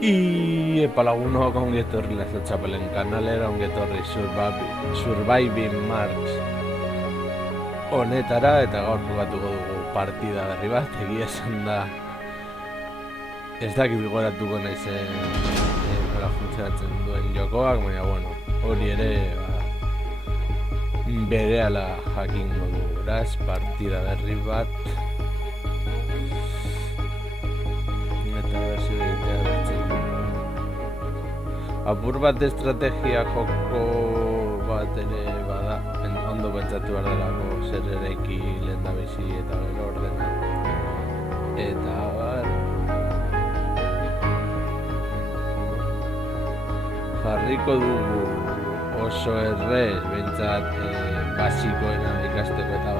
Lagunok ongi etorri Lazo Txapelen kanalera, ongi etorri Surviving Mars honetara, eta gaur jugatuko dugu partida berri bat. Egia esan da ez dakit goratuko naizen nola funtzionatzen duen jokoak, baina bueno, hori ere berehala jakingo dugu. Beraz, partida berri bat eta berzio egitea bertzen apur bat estrategia joko bat ere bada, ondo pentsatu behar delako zer eraiki lehendabizi eta gero ordena eta jarriko dugu oso errez behintzat basikoena ikasteko eta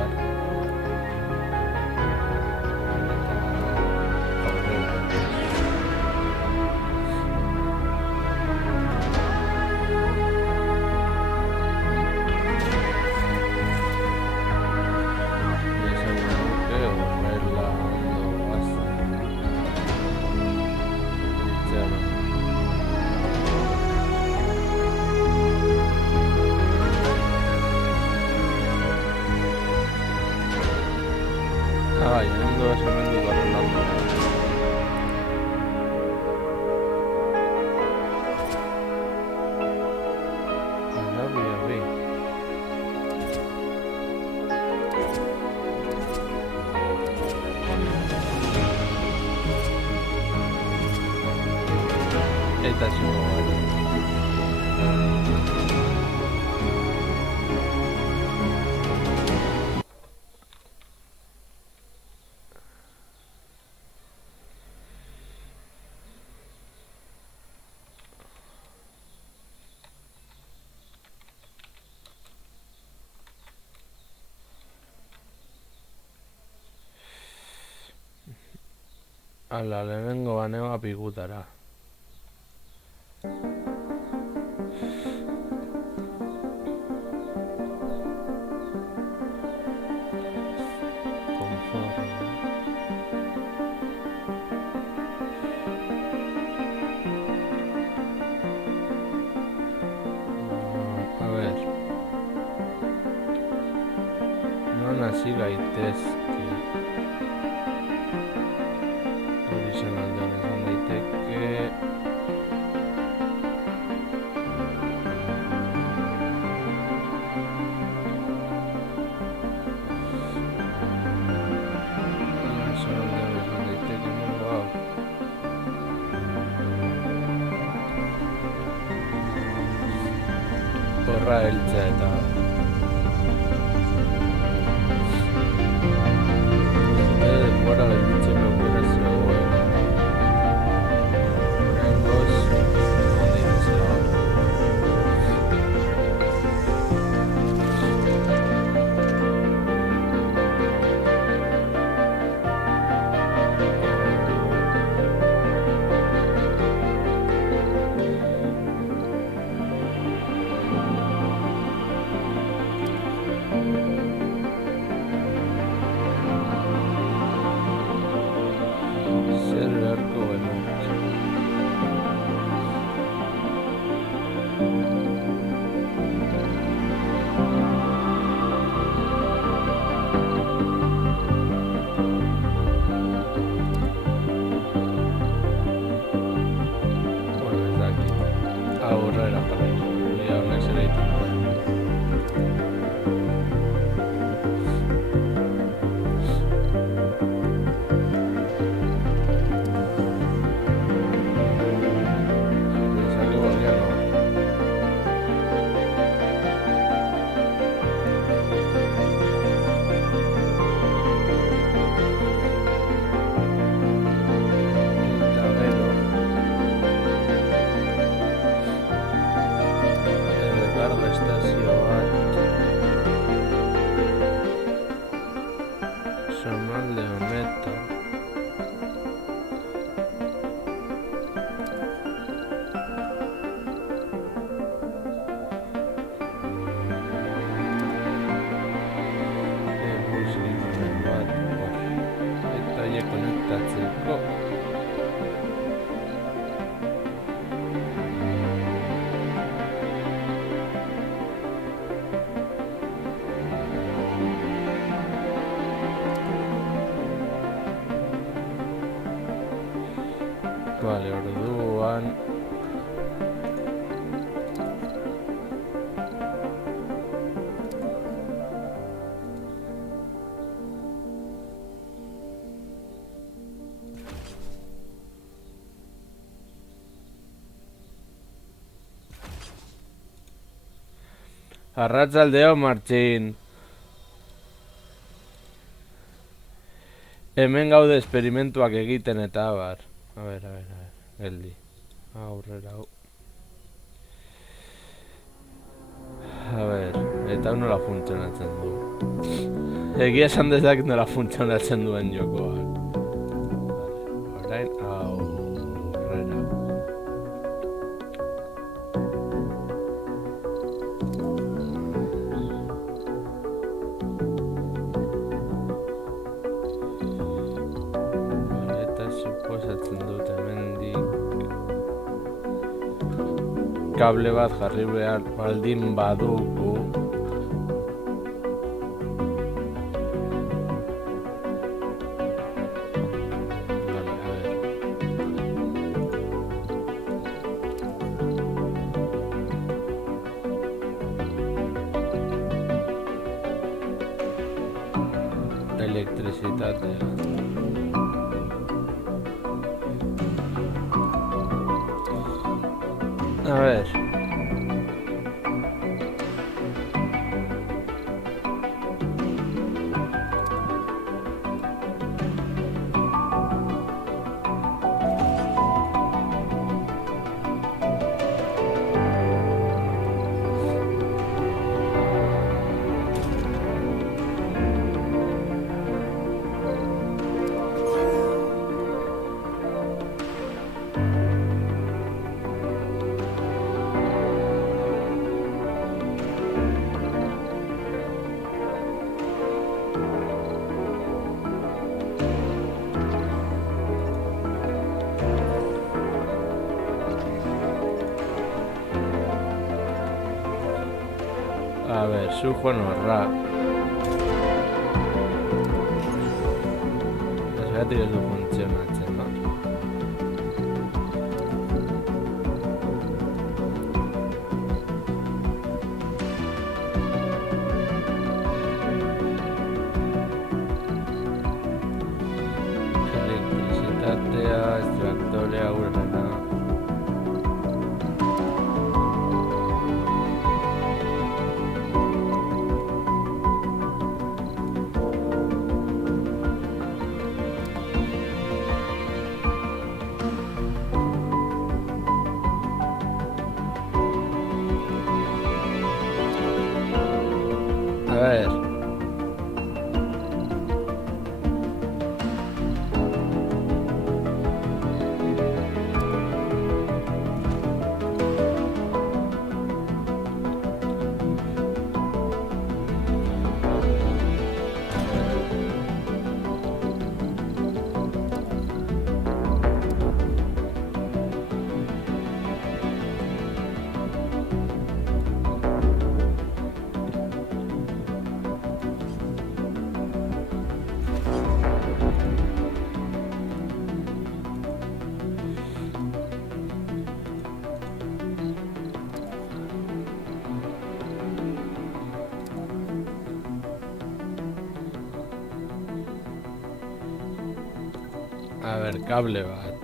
ala, lehenengo baneba pikutara. A ver, non hasi gaitezke. Horra heltzea eta denbora gelditzeko operazio oraingoz ondo izan. konektatzeko Vale, orduan... Arratsaldeo, Martxin. Hemen gaude esperimentuak egiten eta abar. A ver, geldi. Aurrera, hau. A ver, eta hau nola funtzionatzen du. Egia esan dezak nola funtzionatzen duen jokoak. Orain, aurrera. Kable bat jarri behar baldin badugu. Vale, a ver. Elektrizitatea. A ver. A ver, su Juan Ra. Zergatik ez du funtzionatzen, no? Elektrizitatea, extraktorea, aurrena. A ver. A ver, kable bat.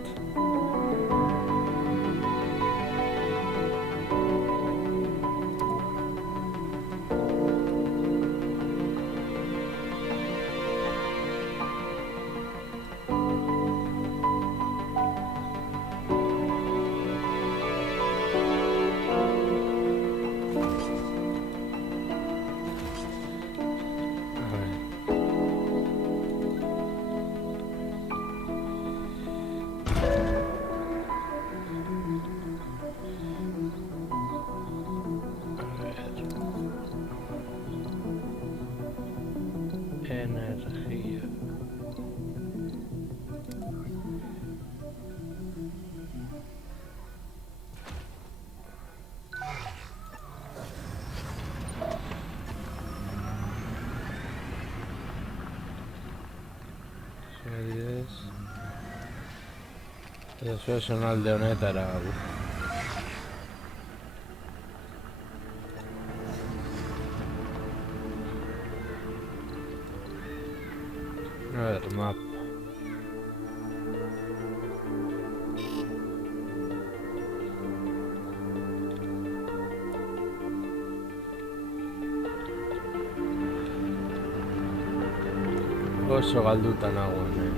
Energía. Series. Eso zonalde honetara. A ver, mapa. Oso galduta nagoen,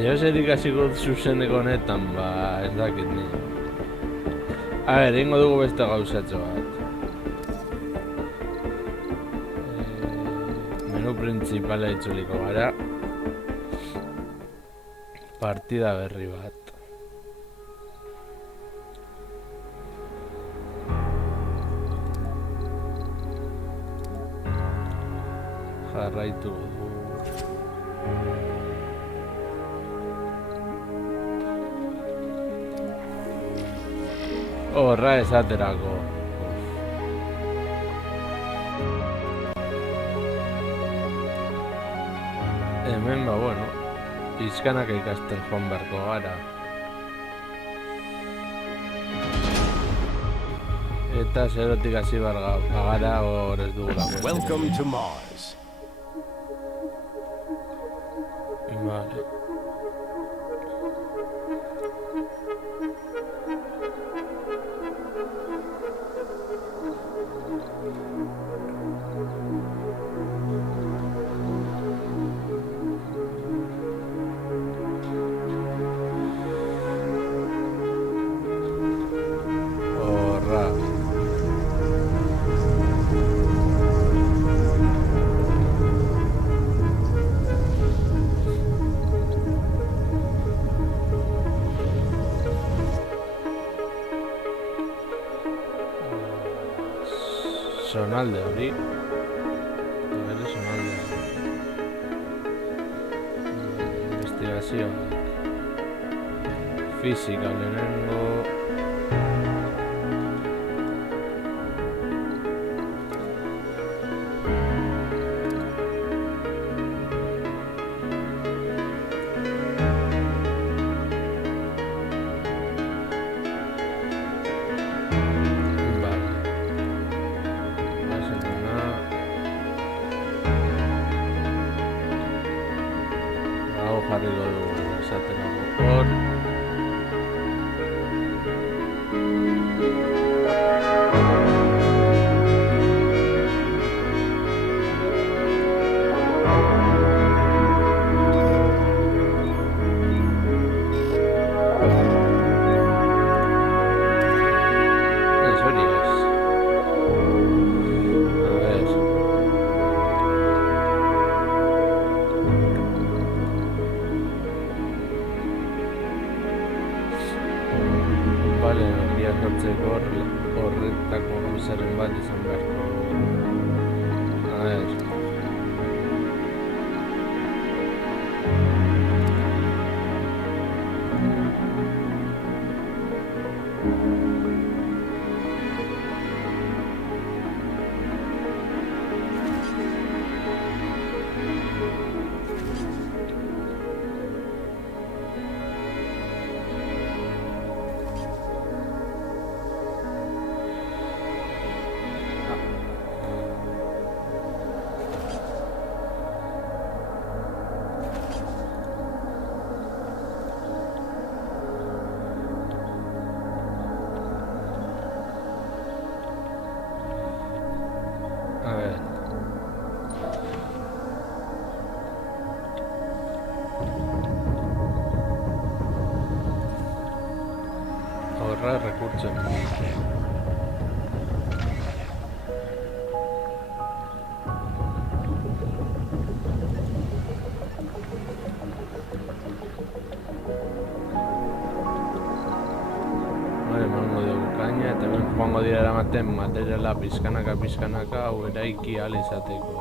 Zeozerik hasiko zuzeneko honetan, ez dakit ni. A ber, egingo dugu beste gauzatxo bat. Menu principala itzuliko gara. Partida berri bat. Jarraitu dugu. Horra esaterako. Hemen bueno, pizkanak ikasten joan beharko gara. Eta zerotik hasi bagara hor ez dugulako. Welcome to Mars. Vale. Zonalde hori. Bere zonalde. Investigazio. Fizika lehenengo. Jarriko dugu esatera hor. Ez hori ez. A ver. Vale, energia sortzeko horretako gauzaren bat izan beharko. A ver. batzuen. Emango dugu kaina eta ben joango dira eramaten materiala pizkanaka hau eraiki ahal izateko.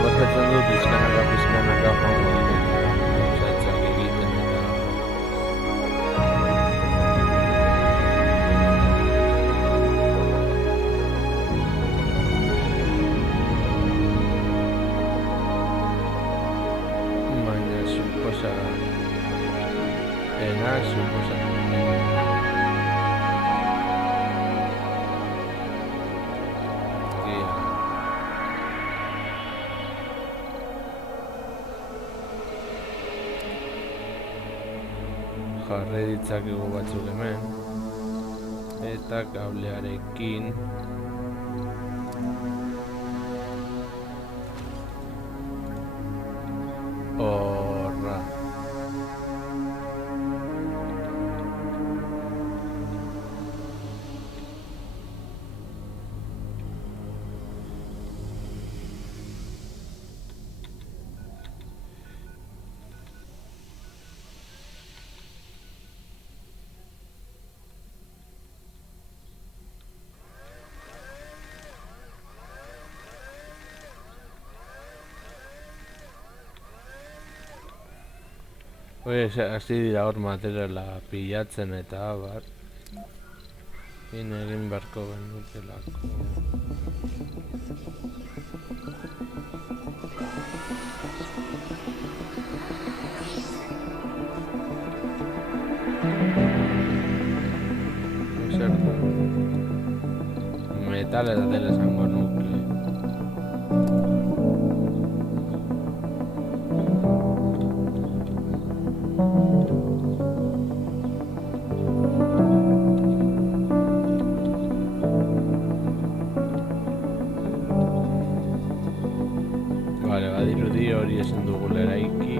Gozatzen dut pizkanaka joango direla, gauzatzak egiten eta... Baina suposa... suposa... Jarri ditzakegu batzuk hemen eta kablearekin horra hasi dira hor materiala pilatzen eta abar. Egin beharko genukelako. Zer da? Metal eta dela esango nuke. Badirudi hori ezin dugula eraiki.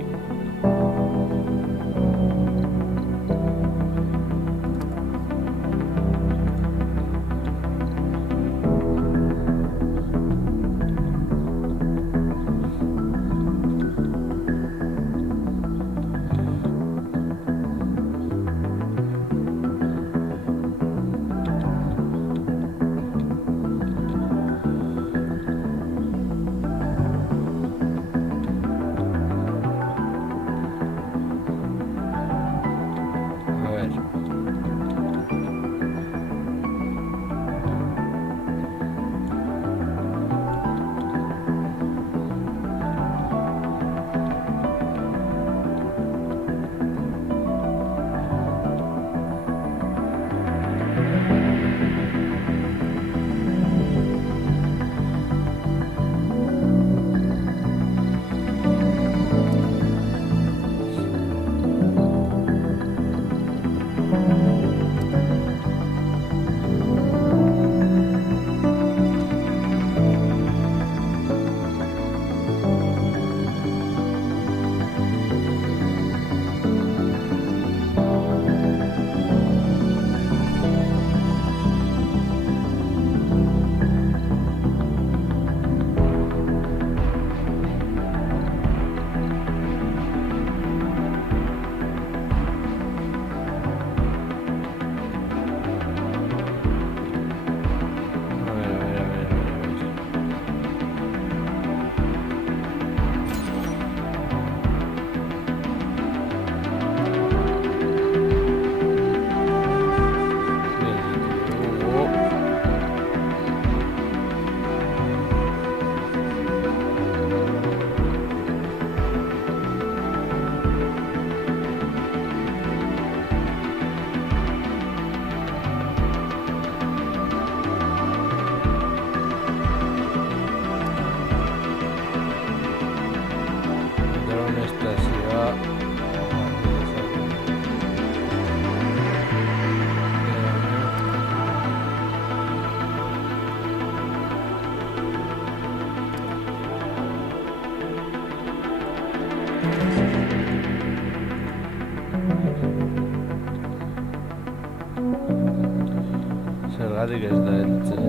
Zergatik ez da heltzen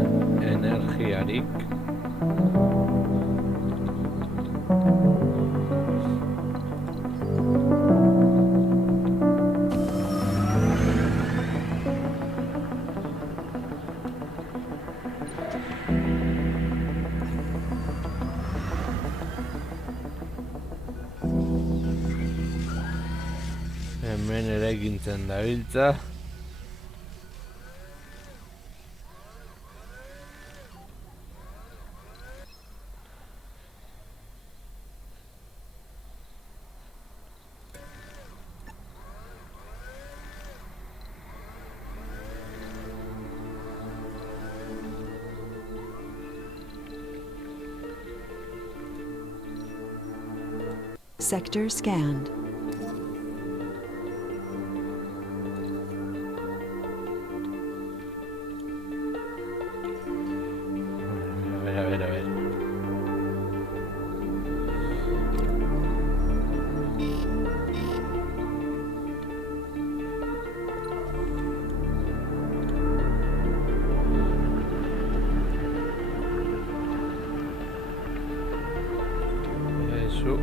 energiarik. Hemen eraikintzen dabiltza. Sector scanned. A ver. Eso.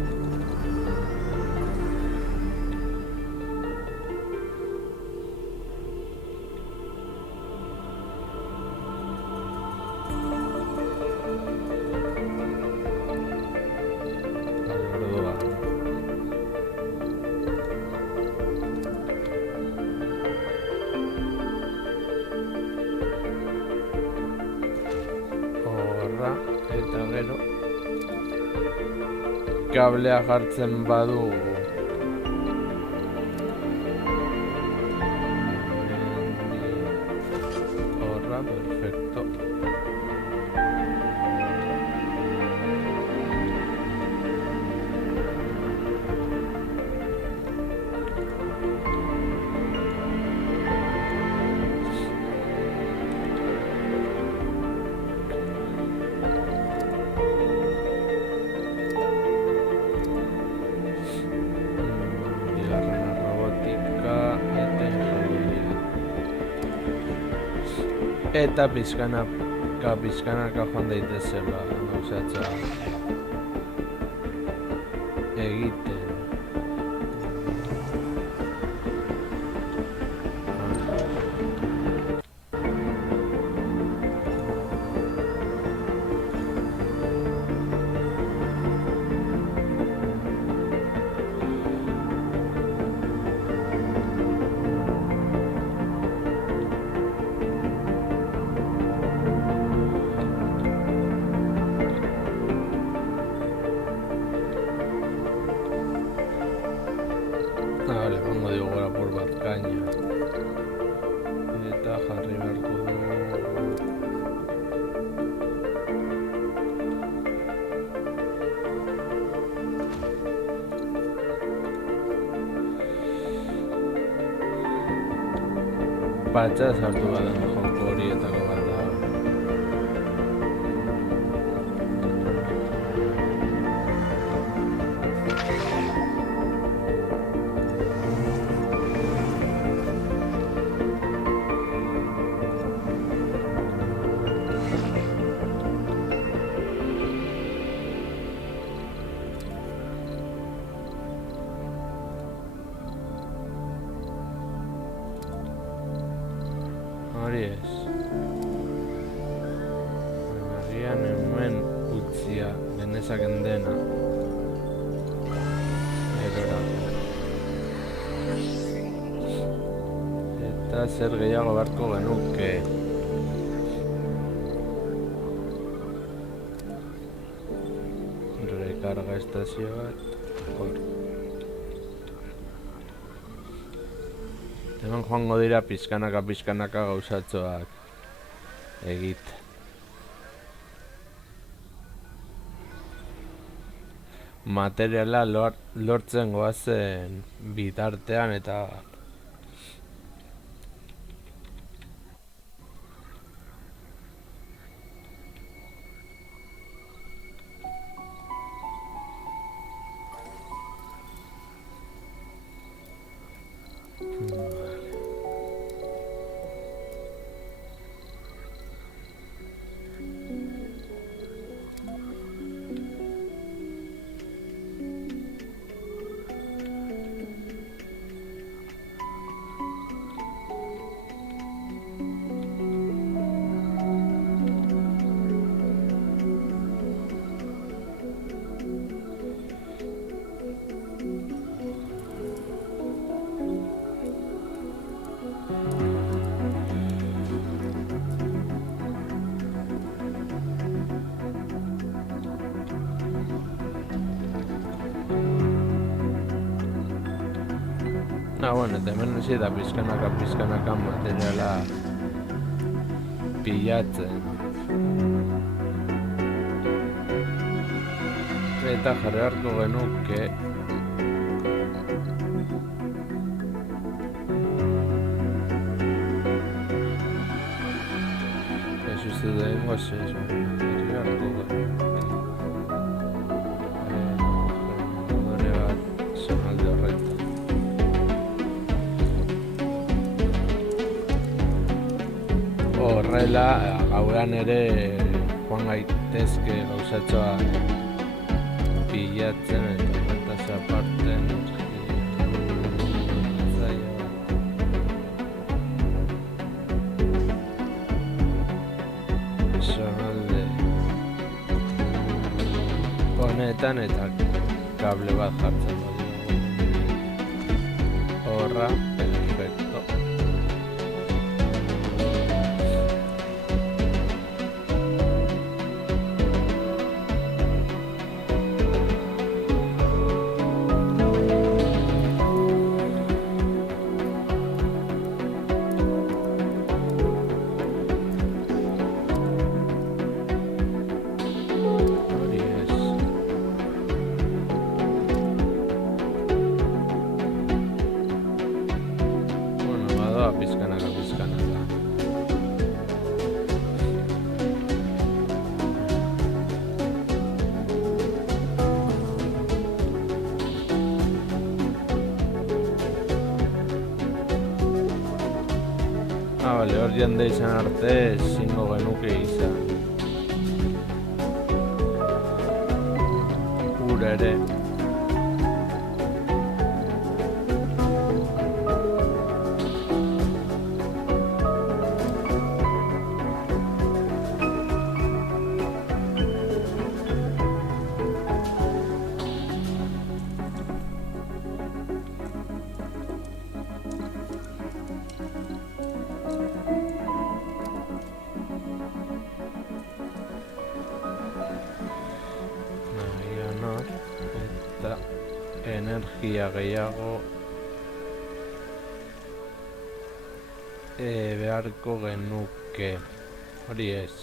Horra, eta gero kablea jartzen badugu horra, perfecto. Bigarrena robotika eta ingenieria. Eta pizkanaka joan daitezela gauzatza egiten. Vale, pongo digo ahora por bat caña. Eta jarri beharko du. Patxa sartu baden joko horietako bat da. Hori ez. Agian hemen utzia genezaken dena. Erora. Eta zer gehiago beharko genuke. Rekarga estazio bat. Hor. Hemen joango dira pizkanaka gauzatxoak egit. Materiala lortzen goazen bitartean eta Bueno, eta hemen hasi da pizkanaka materiala pilatzen. Eta jarri harko genuke ez uste dengo ez jarri harko genuke memore bat zonalde horretan. Horrela, gauean ere joan gaitezke gauzatxoa pilatzen eta horretaz aparte zonalde honetan eta kable bat jartzen dugu horra, perfecto. Pizkanaka. Bale, hor jende izan arte zingo genuke izan ura ere. Eta energia gehiago beharko genuke, hori ez.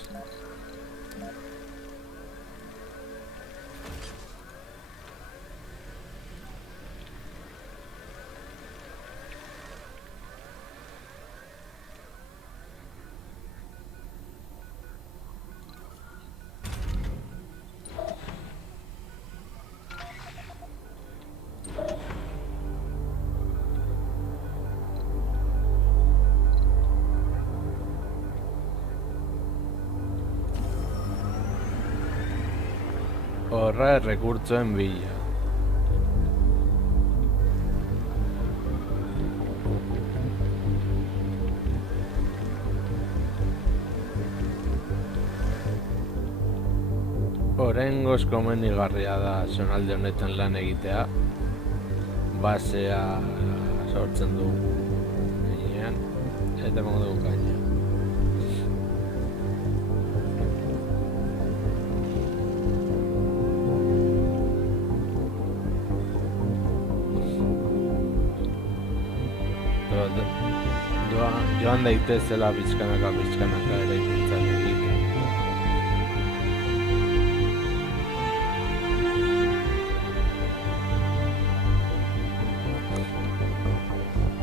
Horra errekurtsoen bila. Oraingoz komenigarria da zonalde honetan lan egitea. Basea sortzen dugu gainean eta emango dugu gaina. Joan daitezela pizkanaka ere ikuntzan egiten.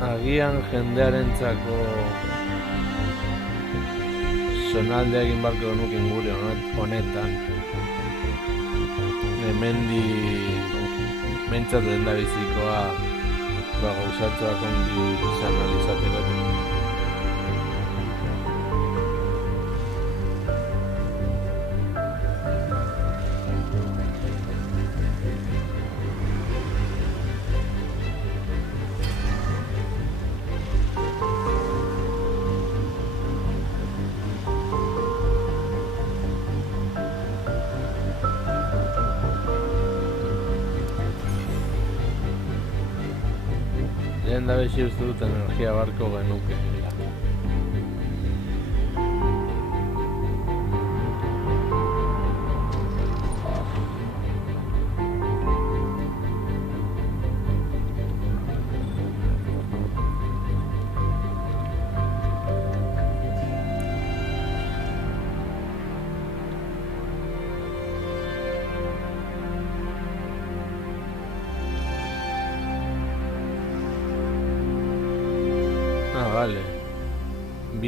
Agian jendearentzako zonaldea egin barko genuke inguru honetan. Hemendik mentzat denda bizikoa gauzatxoak ondi izan alizateko. Lehen da bezi uste dut energia barko genuke.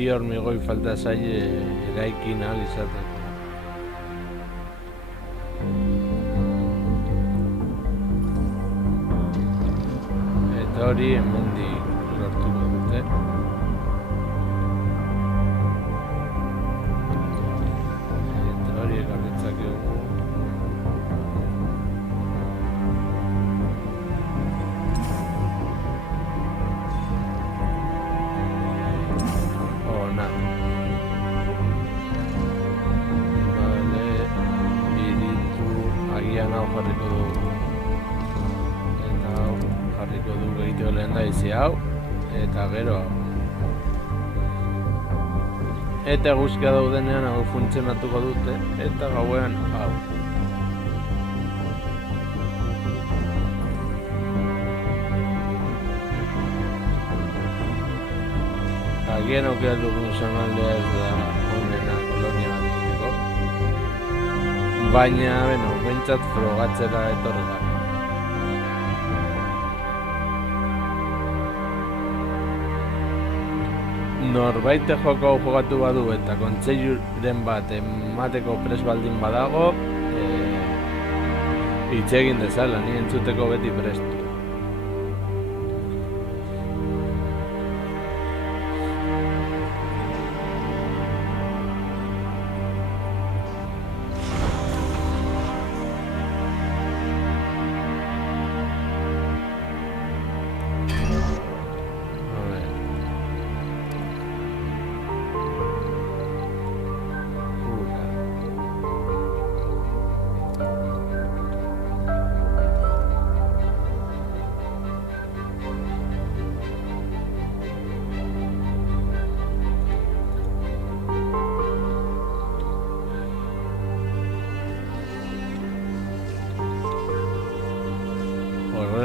bi hormigoi falta zaie eraikin ahal izateko. Eta hori hemendik lortuko dute. Eta hori ekarritzak dugu. Ona. Vale, iritu agian hau jarriko dugu. Eta hau jarriko dugu egiteko lehen da izi hau. Eta gero hau. Eta eguzkia daudenean hau funtzionatuko dute. Eta gauean hau. Agian aukera dugun zonaldea ez da onena kolonia bat egiteko. Baina, behintzat frogatzera etorri gara. Norbait joko hau jogatu badu eta kontseiluren bat emateko prest baldin badago, hitz egin dezala, ni entzuteko beti prestu.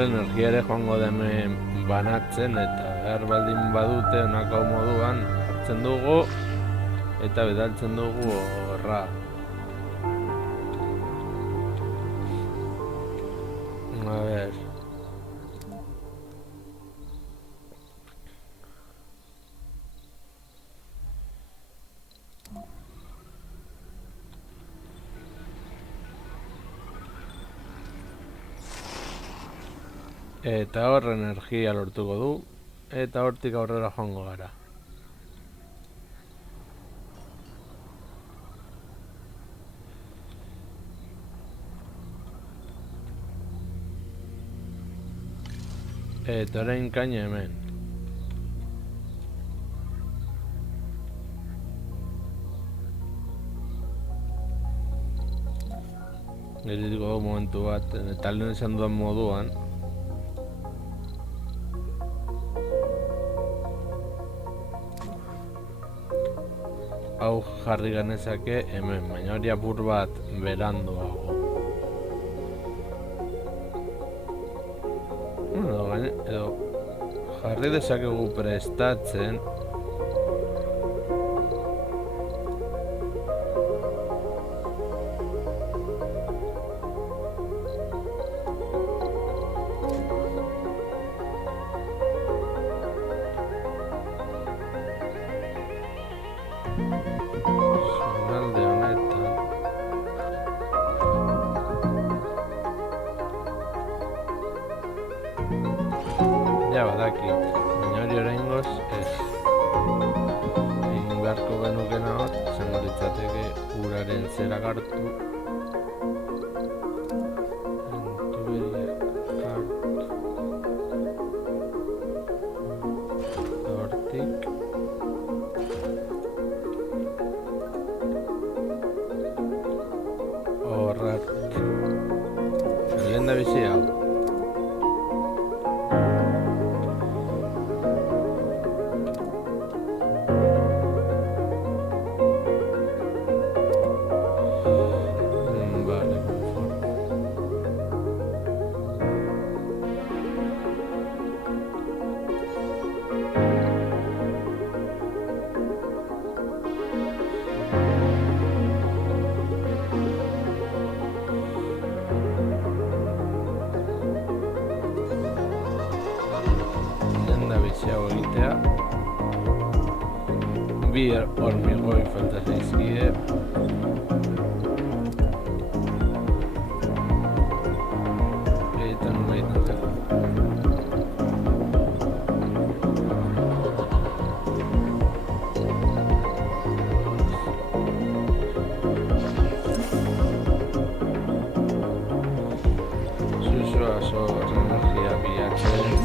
Energia ere joango da hemen banatzen eta behar baldin badute honako moduan hartzen dugu eta bidaltzen dugu horra. A ver. Eta hor energia lortuko du, eta hortik aurrera joango gara. Eta orain kaina hemen. Geritiko du momentu bat, eta lehen esan duan moduan. Hau jarri genezake hemen, baina hori apur bat beranduago. Edo jarri dezakegu prestatzen. Ja badakit, baina hori oraingoz ez. Egin beharko genukena hor, izango litzateke uraren zera hartu. Hortik. Horrat. Lehen da bizi hau. Bi hormigoi falta zaizkie. Egiten zen. Susua zor energia bilatzen.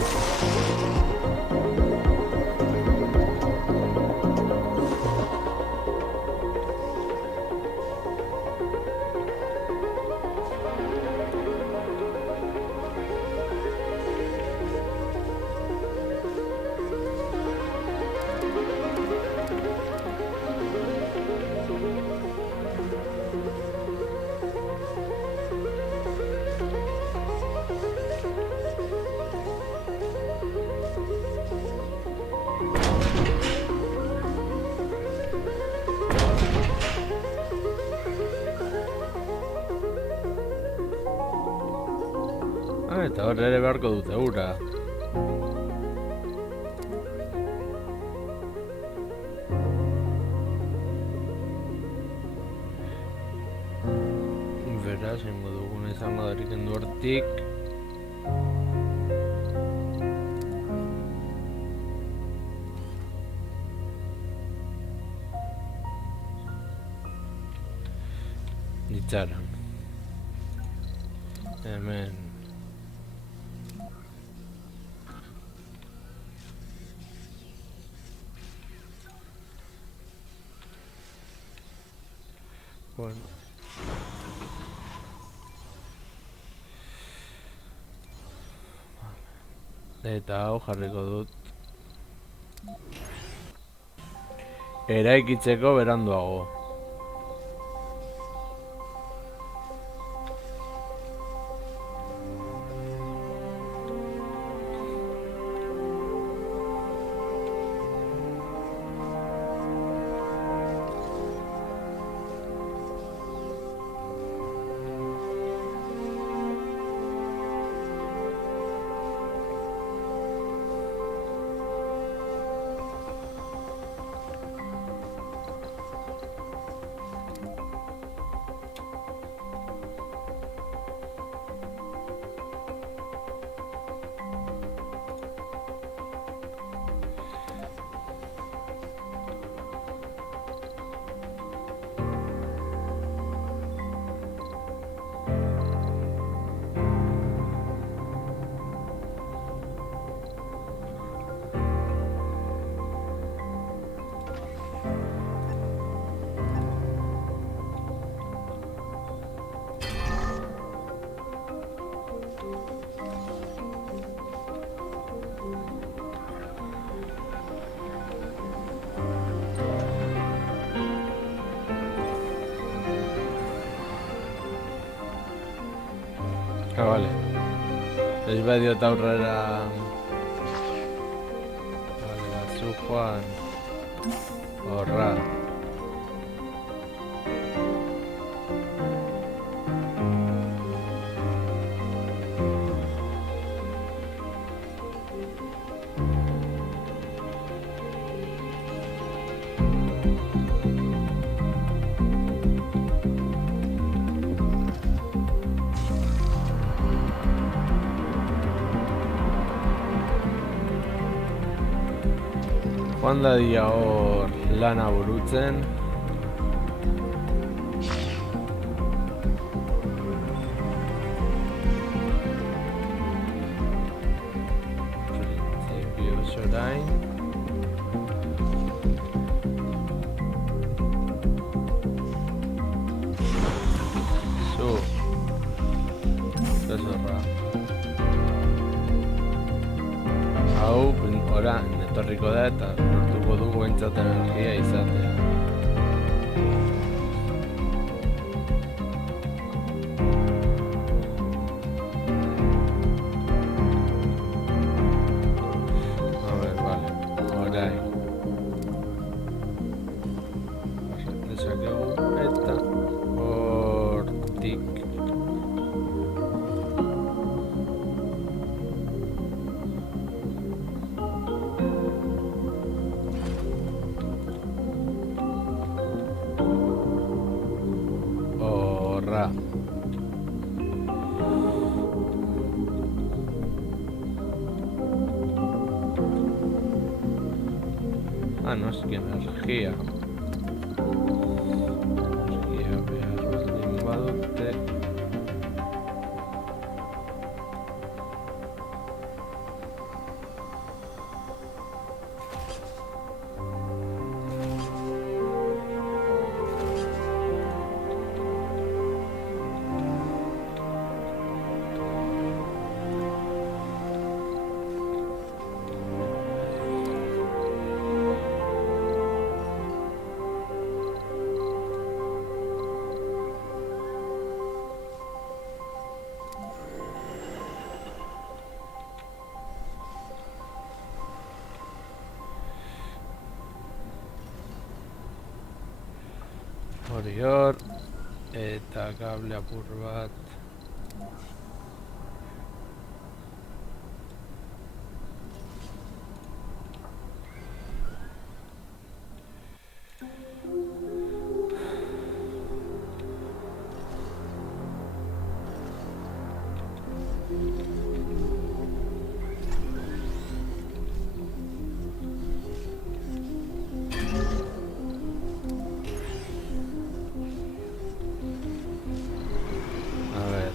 Eta hor ere beharko dute ura. Beraz, ingo duguna izango darik endu hortik. Ditzaran. Hemen. Bueno. Eta hau jarriko dut eraikitzeko beranduago. Ah, vale. Ez badiot aurrera... Vale, batzu joan... Horra. Joan dadia hor lana burutzen. Printzipioz orain. Zu. Zorra. Hau, orain etorriko da eta lortuko dugu entzat energia izatea. A ver, vale, orain. Dezakegu eta hortik. Ah, no, es que energía. Energía behar baldin badute. Hori hor, eta kable apur bat. A ver.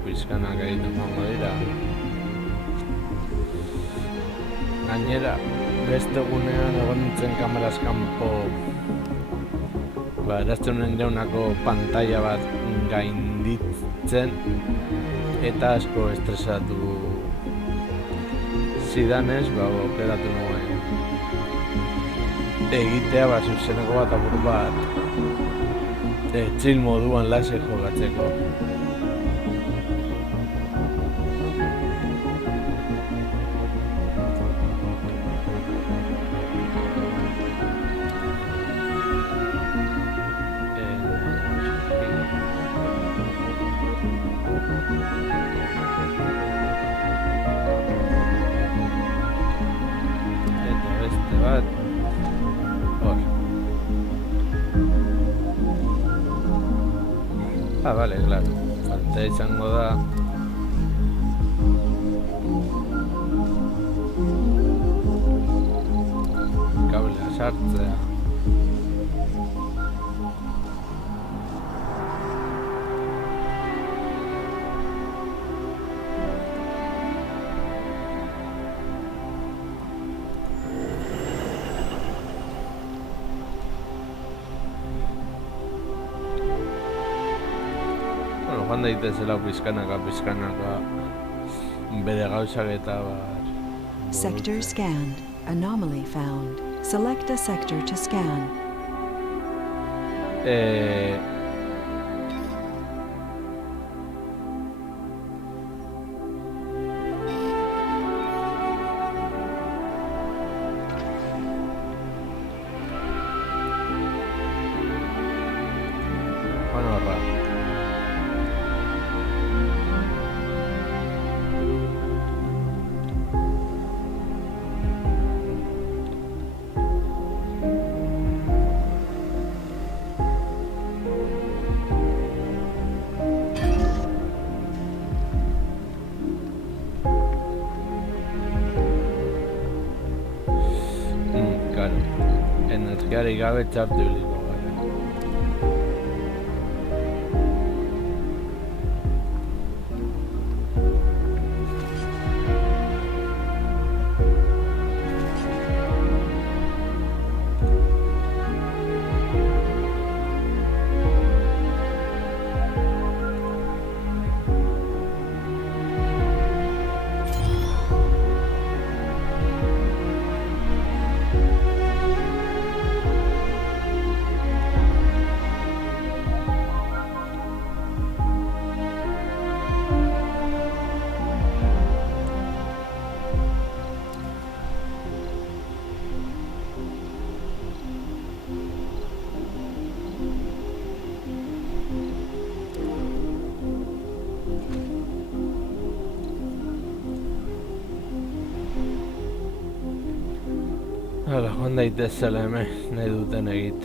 Pizkanak egiten joango dira. Gainera, beste egunean egon nintzen kameraz kanpo eraztunen jaunako pantalla bat gainditzen eta asko estresatu zidanez, okeratu nuen egitea zuzeneko bat apur bat chill moduan lasai jokatzeko. Ah, vale, claro. Falta izango da. Kablea sartzea. Joan daitezela pizkanaka bere gauzak eta Sector scanned. Anomaly found. Select a sector to scan. Claro, energiarik gabe txartu ibiliko gara. Hala, joan daitezela hemen, nahi duten egit.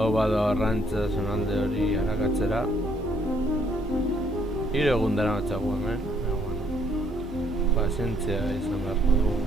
Hau bada arrantza zonalde hori arakatzera. 3 egun dara matxagu hemen, bueno, pazientzia izan beharko dugu.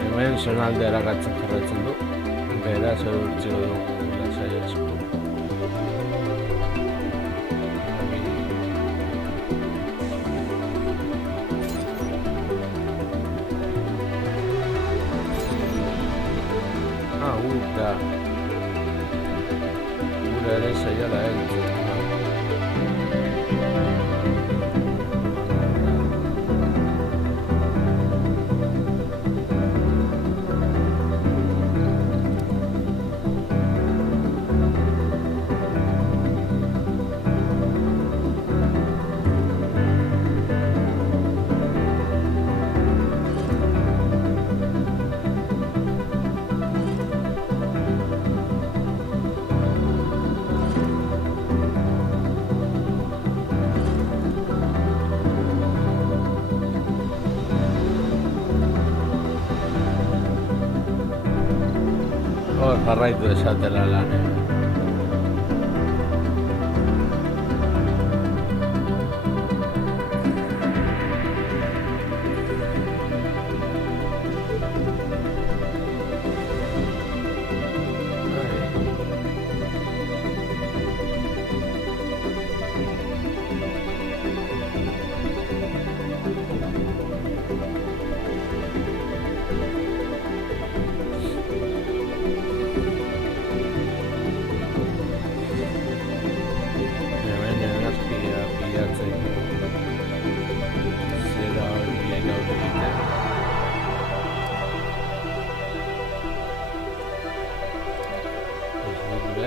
Hemen zonalde arakatzen jarraitzen du, beraz hori urtsiko dugu lasai asko. Gura. Gura ere saiala heltzen. Hor jarraitu esatela lan.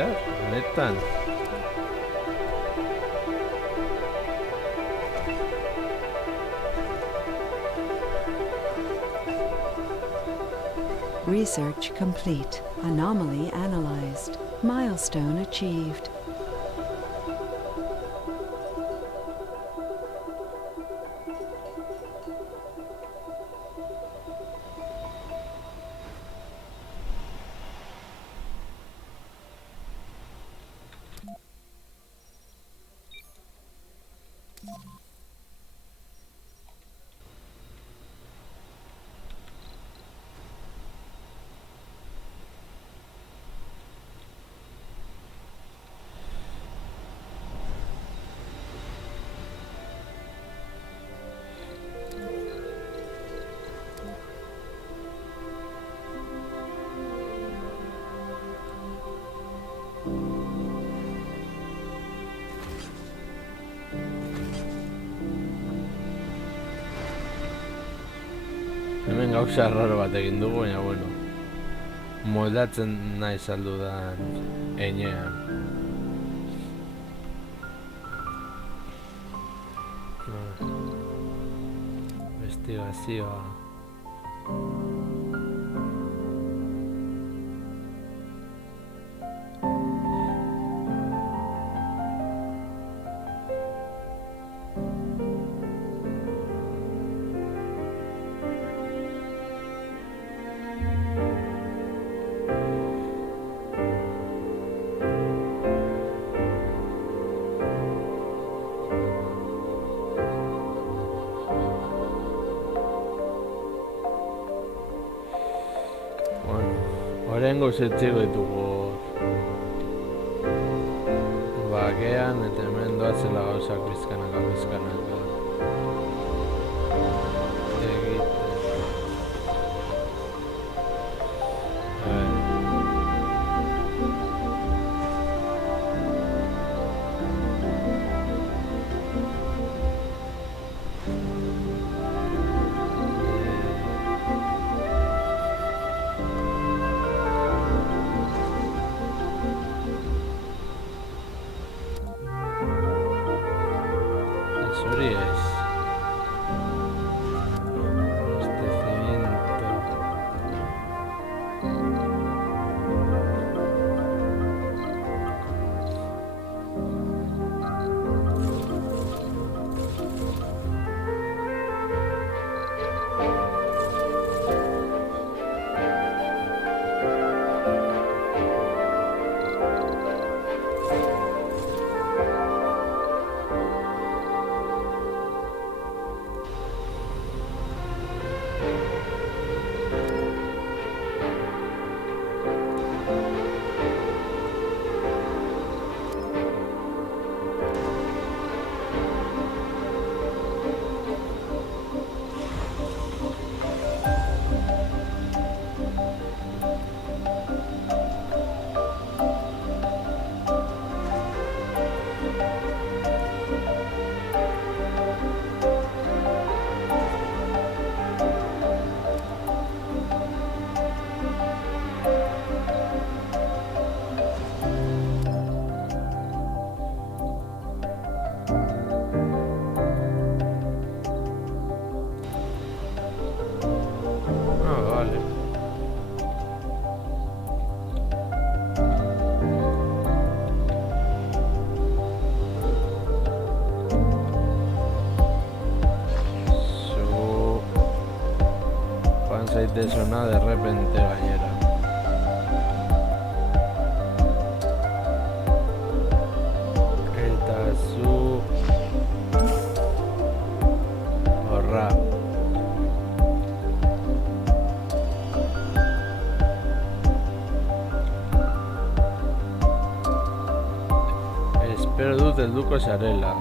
behar, netan. Research complete. Anomaly analyzed. Milestone achieved. Hemen gauza raro bat egin dugu, baina bueno, moldatzen nahi saldudan enean. Investigazioa. Horengo zertziko ditugu bakean eta hemen doatzela gauzak bizkanaka egiten. Hori ez. Abastecimiento. De sonar de repente gainera. Eta zu horra. Espero dut helduko zarela.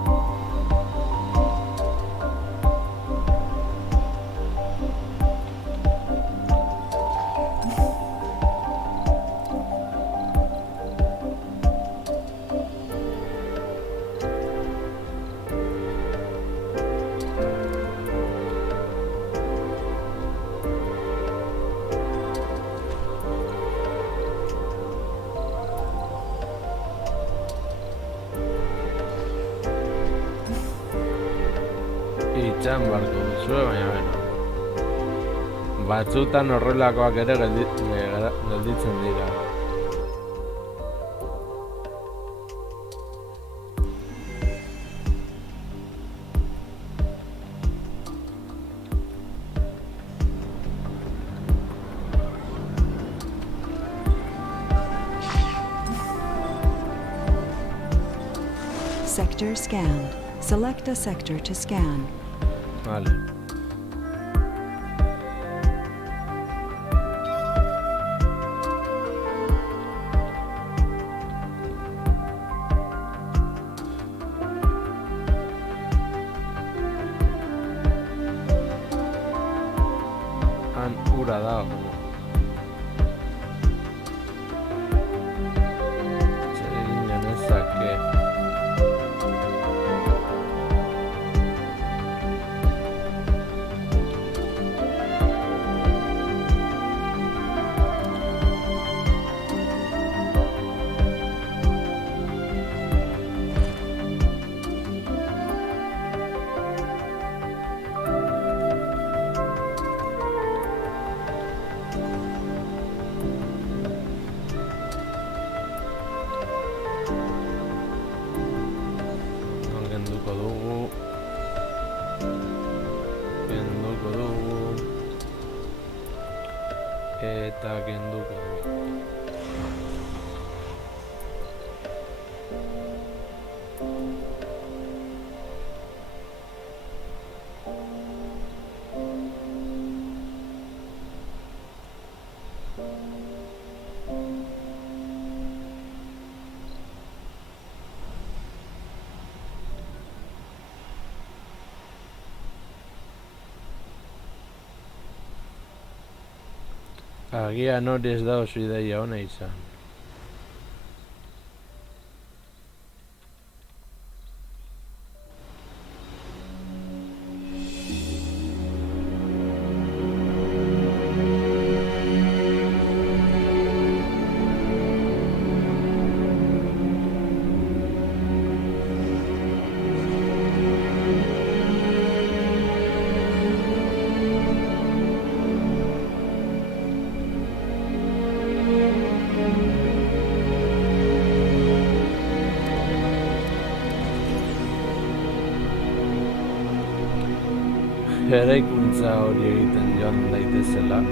itxan barko duzue, baina beno. Batzutan horrelakoak ere gelditzen dira. Sector scanned. Select a sector to scan. Vale. Han ura dago. Zer egin genezake. Kenduko dugu. Eta kenduko dugu. Agian hori ez da oso ideia ona izan. Eraikuntza hori egiten joan daitezela.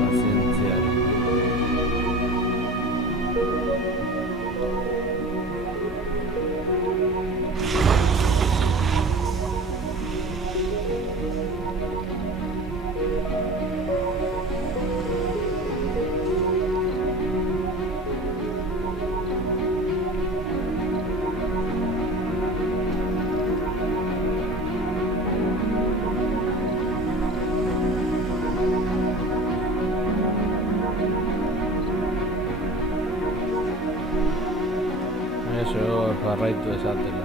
Pazientziari. Eso jarraitu esatela.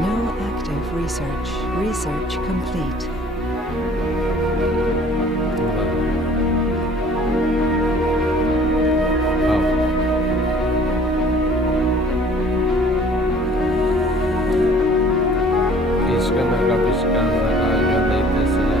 No active research. Research complete. Pizkanaka joan daitezela.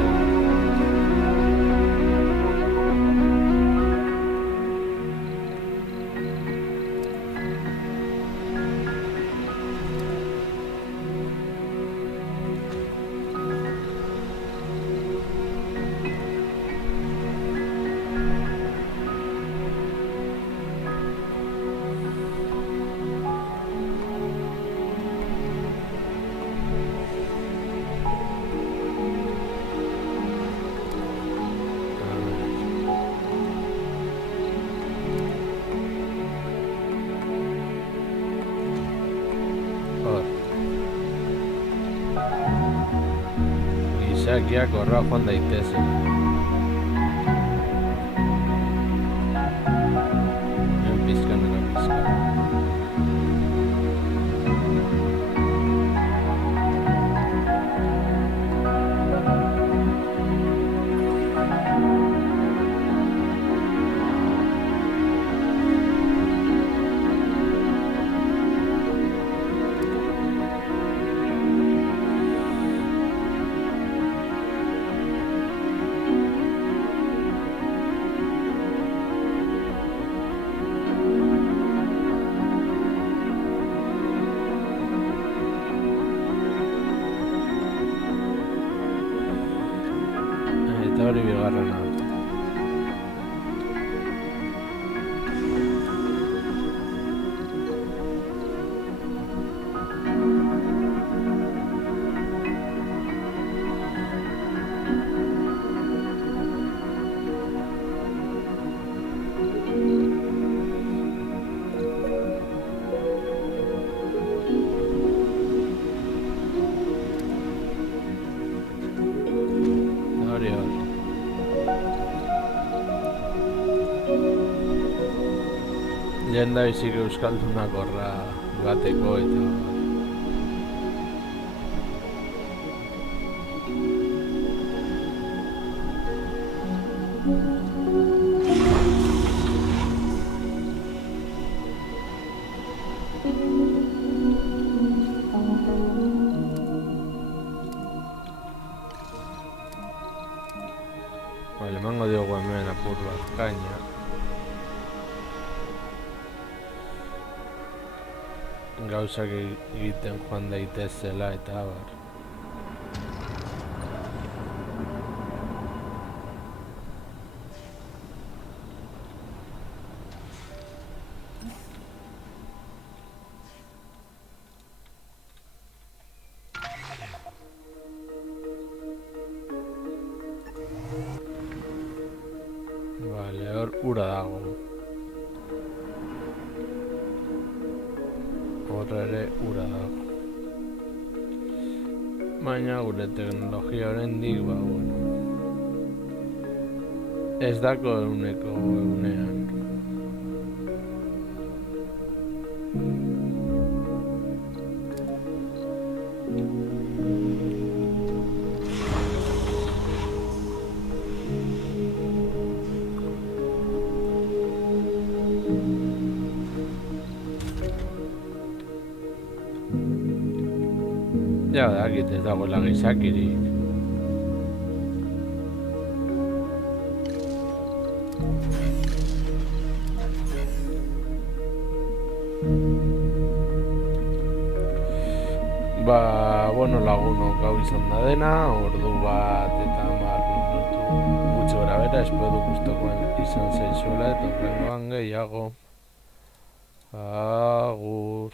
Gizakiak horra joan daitezen. Pizkanaka. Eta hori bigarrena. Lehen da bizik euskaldunak horra joateko eta... Vale, emango diogu hemen apur bat kaina. Gauzak egiten joan daitezela eta abar. Vale, hor ura dago. Horra ere ura dago. Baina gure teknologia oraindik ba, bueno. Ez dako eguneko egunean. Ja, dakit ez dagoela gizakirik. Ba, bueno, lagunok hau izan da dena, ordu bat eta 10 minutu gutxi gora bera, espero du gustokoen izan zaizuela eta horrengoan gehiago. Agur.